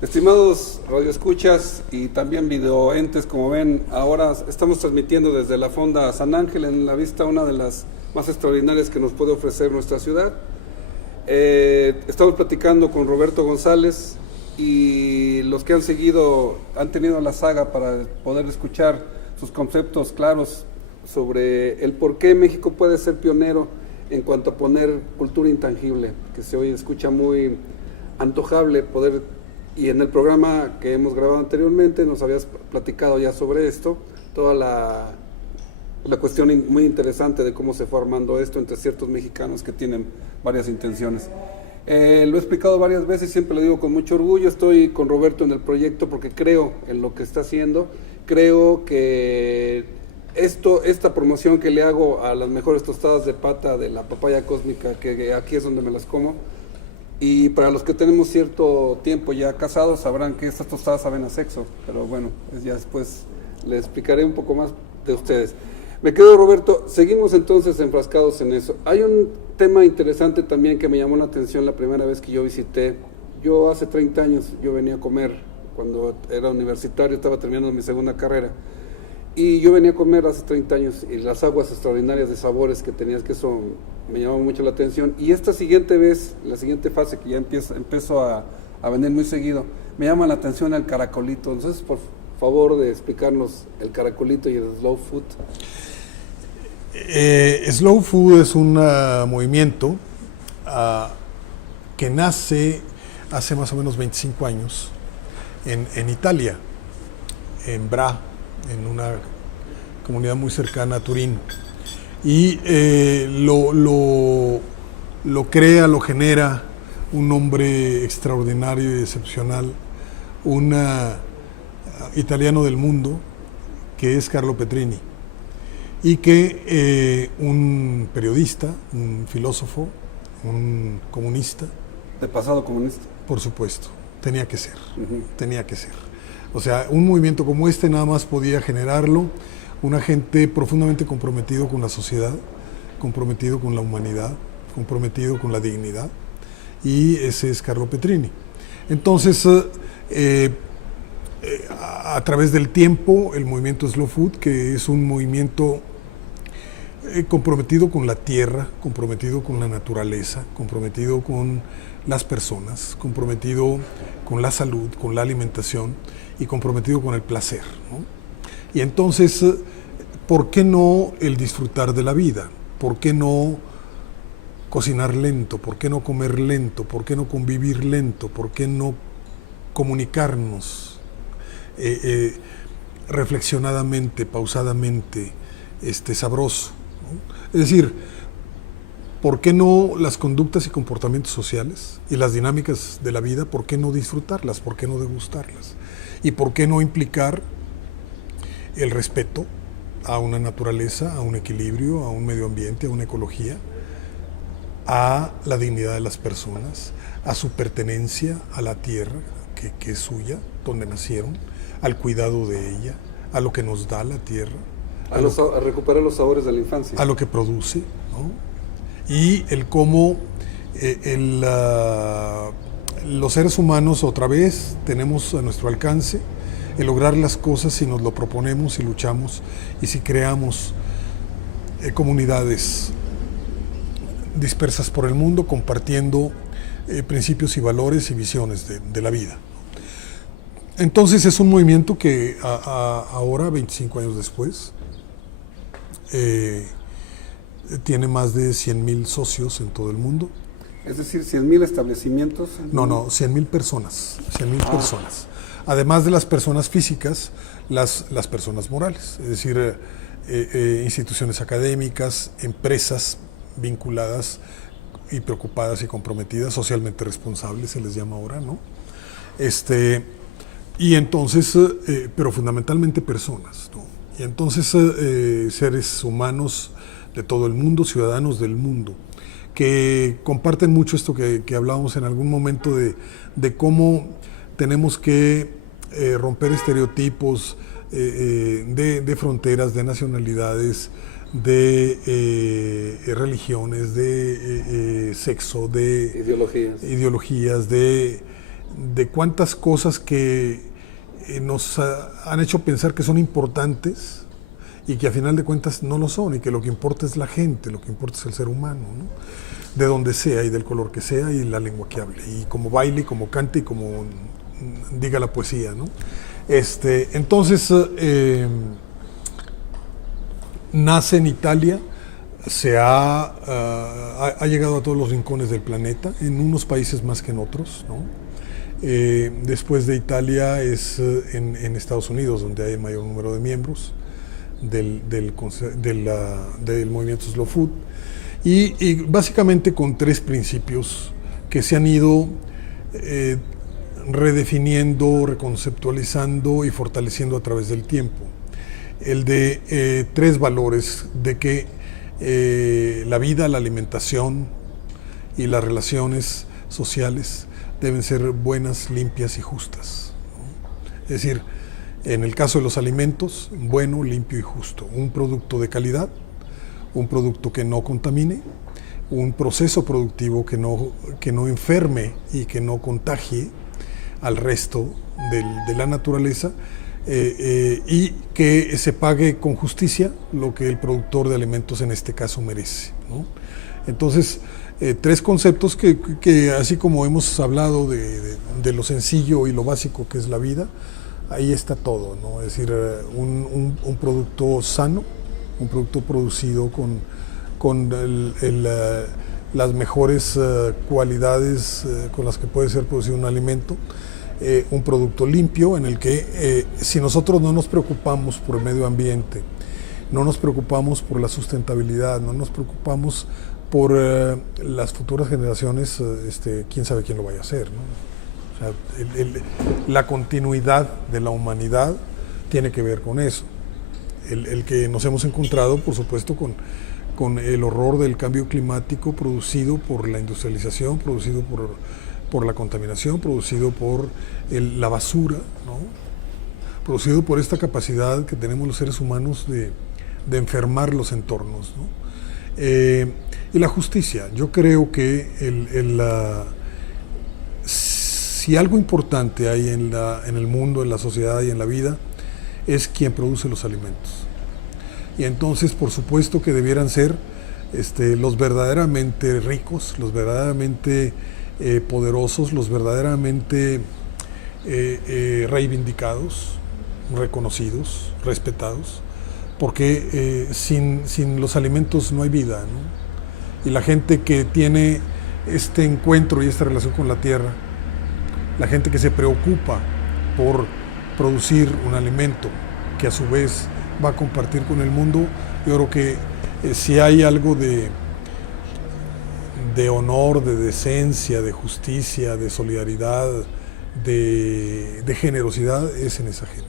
Estimados radioescuchas y también videoentes, como ven, ahora estamos transmitiendo desde la Fonda San Ángel, en la vista una de las más extraordinarias que nos puede ofrecer nuestra ciudad. Estamos platicando con Roberto González y los que han seguido han tenido la saga para poder escuchar sus conceptos claros sobre el por qué México puede ser pionero en cuanto a poner cultura intangible, que se hoy escucha muy antojable poder. Y en el programa que hemos grabado anteriormente nos habías platicado ya sobre esto, toda la cuestión muy interesante de cómo se fue armando esto entre ciertos mexicanos que tienen varias intenciones. Lo he explicado varias veces, siempre lo digo con mucho orgullo, estoy con Roberto en el proyecto porque creo en lo que está haciendo, creo que esta promoción que le hago a las mejores tostadas de pata de la papaya cósmica, que aquí es donde me las como, y para los que tenemos cierto tiempo ya casados sabrán que estas tostadas saben a sexo, pero bueno, pues ya después les explicaré un poco más de ustedes. Me quedo, Roberto, seguimos entonces enfrascados en eso. Hay un tema interesante también que me llamó la atención la primera vez que yo visité. Yo hace 30 años, yo venía a comer, cuando era universitario, estaba terminando mi segunda carrera, y yo venía a comer hace 30 años y las aguas extraordinarias de sabores que tenías, que eso me llamó mucho la atención. Y esta siguiente vez, la siguiente fase que ya empiezo a venir muy seguido, me llama la atención el caracolito. Entonces, por favor, de explicarnos el caracolito y el slow food. Slow food es un movimiento que nace hace más o menos 25 años en Italia, en Bra, en una comunidad muy cercana a Turín, y lo genera un hombre extraordinario y excepcional, un italiano del mundo, que es Carlo Petrini, y que un periodista, un filósofo, un comunista. ¿De pasado comunista? Por supuesto, tenía que ser. O sea, un movimiento como este nada más podía generarlo una gente profundamente comprometido con la sociedad, comprometido con la humanidad, comprometido con la dignidad, y ese es Carlo Petrini. Entonces, a través del tiempo, el movimiento Slow Food, que es un movimiento comprometido con la tierra, comprometido con la naturaleza, comprometido con las personas, comprometido con la salud, con la alimentación y comprometido con el placer, ¿no? Y entonces, ¿por qué no el disfrutar de la vida? ¿Por qué no cocinar lento? ¿Por qué no comer lento? ¿Por qué no convivir lento? ¿Por qué no comunicarnos reflexionadamente, pausadamente, sabroso, ¿no? Es decir, ¿por qué no las conductas y comportamientos sociales y las dinámicas de la vida, por qué no disfrutarlas, por qué no degustarlas? ¿Y por qué no implicar el respeto a una naturaleza, a un equilibrio, a un medio ambiente, a una ecología, a la dignidad de las personas, a su pertenencia a la tierra que es suya, donde nacieron, al cuidado de ella, a lo que nos da la tierra, a recuperar los sabores de la infancia, a lo que produce, ¿no? Y el cómo los seres humanos otra vez tenemos a nuestro alcance el lograr las cosas si nos lo proponemos, si luchamos y si creamos comunidades dispersas por el mundo compartiendo principios y valores y visiones de la vida. Entonces es un movimiento que ahora, 25 años después, tiene más de 100,000 socios en todo el mundo. Es decir, 100,000 establecimientos. No, 100,000 personas. 100,000 personas. Además de las personas físicas, las personas morales. Es decir, instituciones académicas, empresas vinculadas y preocupadas y comprometidas, socialmente responsables, se les llama ahora, ¿no? Y entonces, pero fundamentalmente personas, ¿no? Y entonces seres humanos de todo el mundo, ciudadanos del mundo, que comparten mucho esto que hablábamos en algún momento de cómo tenemos que romper estereotipos de fronteras, de nacionalidades, de religiones, de sexo, de ideologías, de de cuántas cosas que nos han hecho pensar que son importantes y que a final de cuentas no lo son, y que lo que importa es la gente, lo que importa es el ser humano, ¿no? De donde sea y del color que sea y la lengua que hable, y como baile, y como cante y como diga la poesía, ¿no? Entonces, nace en Italia, ha llegado a todos los rincones del planeta, en unos países más que en otros, ¿no? Después de Italia es en Estados Unidos, donde hay el mayor número de miembros del movimiento Slow Food, y básicamente con 3 principios que se han ido redefiniendo, reconceptualizando y fortaleciendo a través del tiempo. El de 3 valores, de que la vida, la alimentación y las relaciones sociales deben ser buenas, limpias y justas, ¿no? Es decir, en el caso de los alimentos, bueno, limpio y justo. Un producto de calidad, un producto que no contamine, un proceso productivo que no enferme y que no contagie al resto de la naturaleza, y que se pague con justicia lo que el productor de alimentos en este caso merece, ¿no? Entonces, 3 conceptos que así como hemos hablado de lo sencillo y lo básico que es la vida, ahí está todo, ¿no? Es decir, un producto sano, un producto producido con las mejores cualidades con las que puede ser producido un alimento, un producto limpio en el que si nosotros no nos preocupamos por el medio ambiente, no nos preocupamos por la sustentabilidad, no nos preocupamos por las futuras generaciones, quién sabe quién lo vaya a hacer, ¿no? O sea, la continuidad de la humanidad tiene que ver con eso. El que nos hemos encontrado, por supuesto, con el horror del cambio climático producido por la industrialización, producido por la contaminación, producido por la basura, ¿no? Producido por esta capacidad que tenemos los seres humanos de enfermar los entornos, ¿no? Y la justicia. Yo creo que si algo importante hay en el mundo, en la sociedad y en la vida, es quien produce los alimentos. Y entonces, por supuesto que debieran ser los verdaderamente ricos, los verdaderamente poderosos, los verdaderamente reivindicados, reconocidos, respetados, porque sin los alimentos no hay vida, ¿no? Y la gente que tiene este encuentro y esta relación con la tierra, la gente que se preocupa por producir un alimento que a su vez va a compartir con el mundo, yo creo que si hay algo de honor, de decencia, de justicia, de solidaridad, de generosidad, es en esa gente.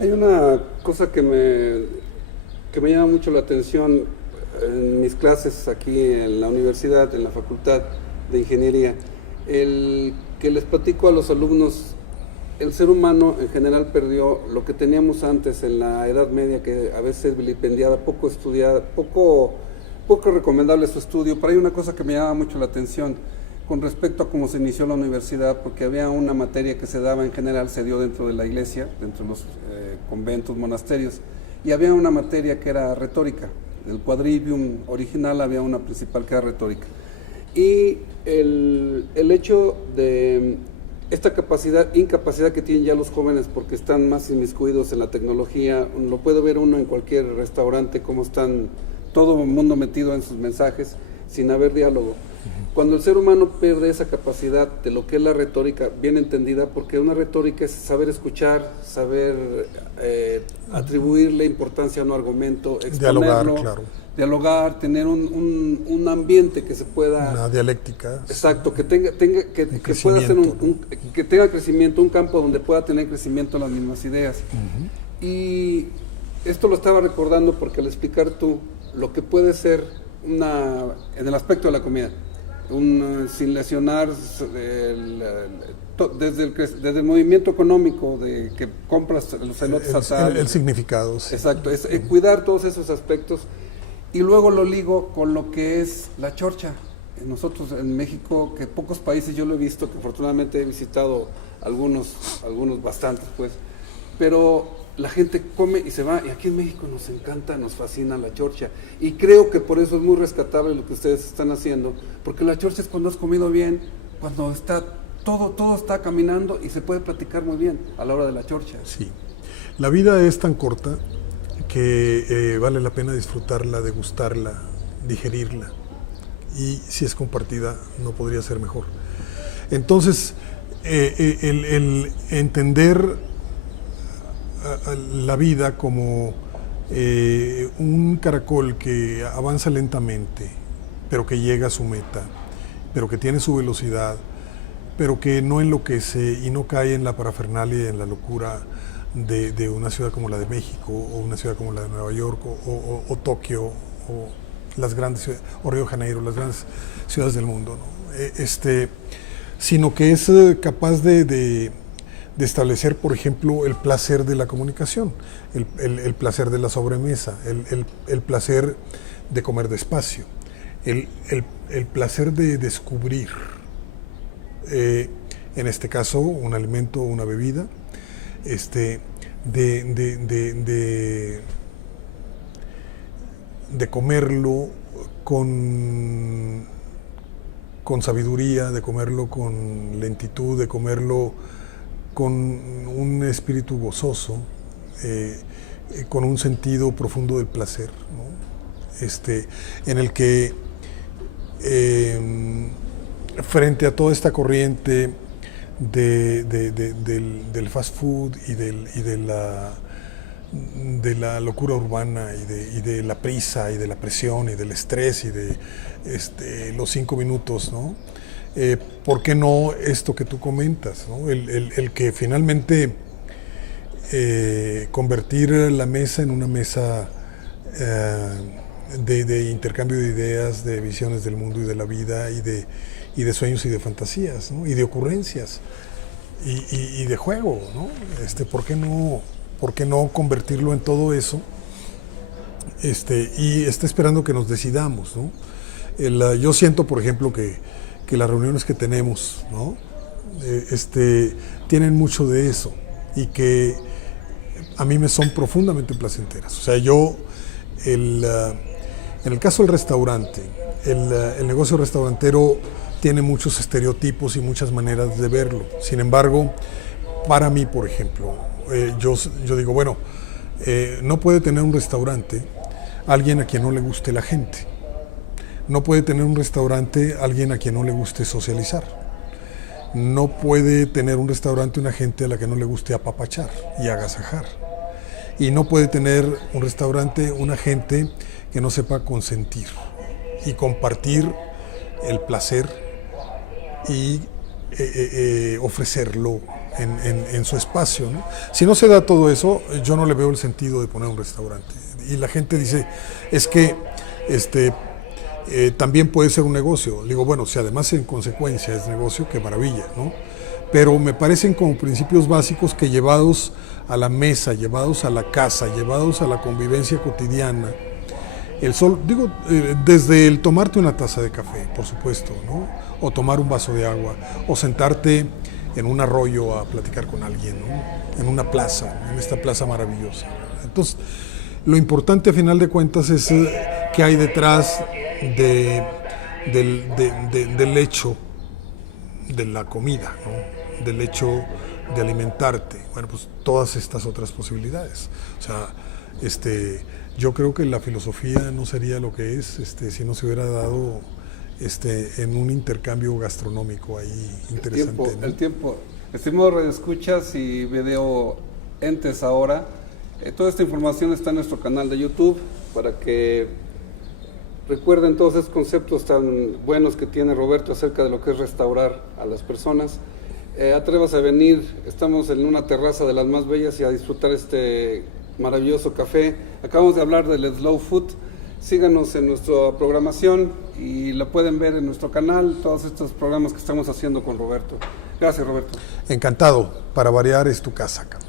Hay una cosa que me llama mucho la atención en mis clases aquí en la universidad, en la Facultad de Ingeniería, el que les platico a los alumnos. El ser humano en general perdió lo que teníamos antes en la Edad Media, que a veces vilipendiada, poco estudiada, poco recomendable su estudio. Pero hay una cosa que me llama mucho la atención con respecto a cómo se inició la universidad, porque había una materia que se daba en general, se dio dentro de la iglesia, dentro de los conventos, monasterios, y había una materia que era retórica. Del quadrivium original había una principal que era retórica. Y el hecho de esta incapacidad que tienen ya los jóvenes porque están más inmiscuidos en la tecnología, lo puede ver uno en cualquier restaurante, cómo están todo el mundo metido en sus mensajes sin haber diálogo. Cuando el ser humano pierde esa capacidad de lo que es la retórica bien entendida, porque una retórica es saber escuchar, saber atribuirle importancia a un argumento, exponerlo, dialogar, tener un ambiente que se pueda... Una dialéctica. Exacto, que pueda ser que tenga crecimiento, un campo donde pueda tener crecimiento las mismas ideas. Uh-huh. Y esto lo estaba recordando porque al explicar tú lo que puede ser en el aspecto de la comida, sin lesionar desde el movimiento económico de que compras los elotes asados, el significado, sí. Exacto, es cuidar todos esos aspectos. Y luego lo ligo con lo que es la chorcha. nosotros en México, que pocos países yo lo he visto, que afortunadamente he visitado algunos bastantes pues, pero la gente come y se va, y aquí en México nos encanta, nos fascina la chorcha, y creo que por eso es muy rescatable lo que ustedes están haciendo, porque la chorcha es cuando has comido bien, cuando está todo está caminando y se puede platicar muy bien a la hora de la chorcha. Sí, la vida es tan corta que vale la pena disfrutarla, degustarla, digerirla, y si es compartida no podría ser mejor. Entonces, el entender la vida como un caracol que avanza lentamente, pero que llega a su meta, pero que tiene su velocidad, pero que no enloquece y no cae en la parafernalia y en la locura de una ciudad como la de México, o una ciudad como la de Nueva York, o Tokio, o las grandes ciudades, o Río de Janeiro, las grandes ciudades del mundo, ¿no? Sino que es capaz de establecer, por ejemplo, el placer de la comunicación, el placer de la sobremesa, el placer de comer despacio, el placer de descubrir, en este caso, un alimento o una bebida, de comerlo con sabiduría, de comerlo con lentitud, de comerlo con un espíritu gozoso, con un sentido profundo del placer, ¿no? En el que frente a toda esta corriente del fast food y de la locura urbana y de la prisa y de la presión y del estrés y de los 5 minutos, ¿no? ¿Por qué no esto que tú comentas, ¿no? El que finalmente convertir la mesa en una mesa de intercambio de ideas, de visiones del mundo y de la vida y de sueños y de fantasías, ¿no? Y de ocurrencias y de juego, ¿no? ¿Por qué no convertirlo en todo eso? Y está esperando que nos decidamos, ¿no? Yo siento, por ejemplo, que las reuniones que tenemos, ¿no? Tienen mucho de eso y que a mí me son profundamente placenteras. O sea, en el caso del restaurante, el negocio restaurantero tiene muchos estereotipos y muchas maneras de verlo. Sin embargo, para mí, por ejemplo, yo digo, bueno, no puede tener un restaurante alguien a quien no le guste la gente. No puede tener un restaurante alguien a quien no le guste socializar. No puede tener un restaurante una gente a la que no le guste apapachar y agasajar. Y no puede tener un restaurante una gente que no sepa consentir y compartir el placer y ofrecerlo en su espacio, ¿no? Si no se da todo eso, yo no le veo el sentido de poner un restaurante. Y la gente dice, es que también puede ser un negocio. Digo, bueno, si además en consecuencia es negocio, qué maravilla, ¿no? Pero me parecen como principios básicos que llevados a la mesa, llevados a la casa, llevados a la convivencia cotidiana, desde el tomarte una taza de café, por supuesto, ¿no? O tomar un vaso de agua, o sentarte en un arroyo a platicar con alguien, ¿no? En una plaza, en esta plaza maravillosa. Entonces, lo importante a final de cuentas es qué hay detrás del hecho de la comida, ¿no? Del hecho de alimentarte. Bueno, pues todas estas otras posibilidades. O sea, yo creo que la filosofía no sería lo que es si no se hubiera dado en un intercambio gastronómico ahí interesante. El tiempo. Estimados radioescuchas y videoentes ahora, toda esta información está en nuestro canal de YouTube para que recuerden todos esos conceptos tan buenos que tiene Roberto acerca de lo que es restaurar a las personas. Atrévase a venir, estamos en una terraza de las más bellas y a disfrutar este maravilloso café. Acabamos de hablar del slow food. Síganos en nuestra programación y la pueden ver en nuestro canal, todos estos programas que estamos haciendo con Roberto. Gracias, Roberto. Encantado. Para variar es tu casa, cabrón.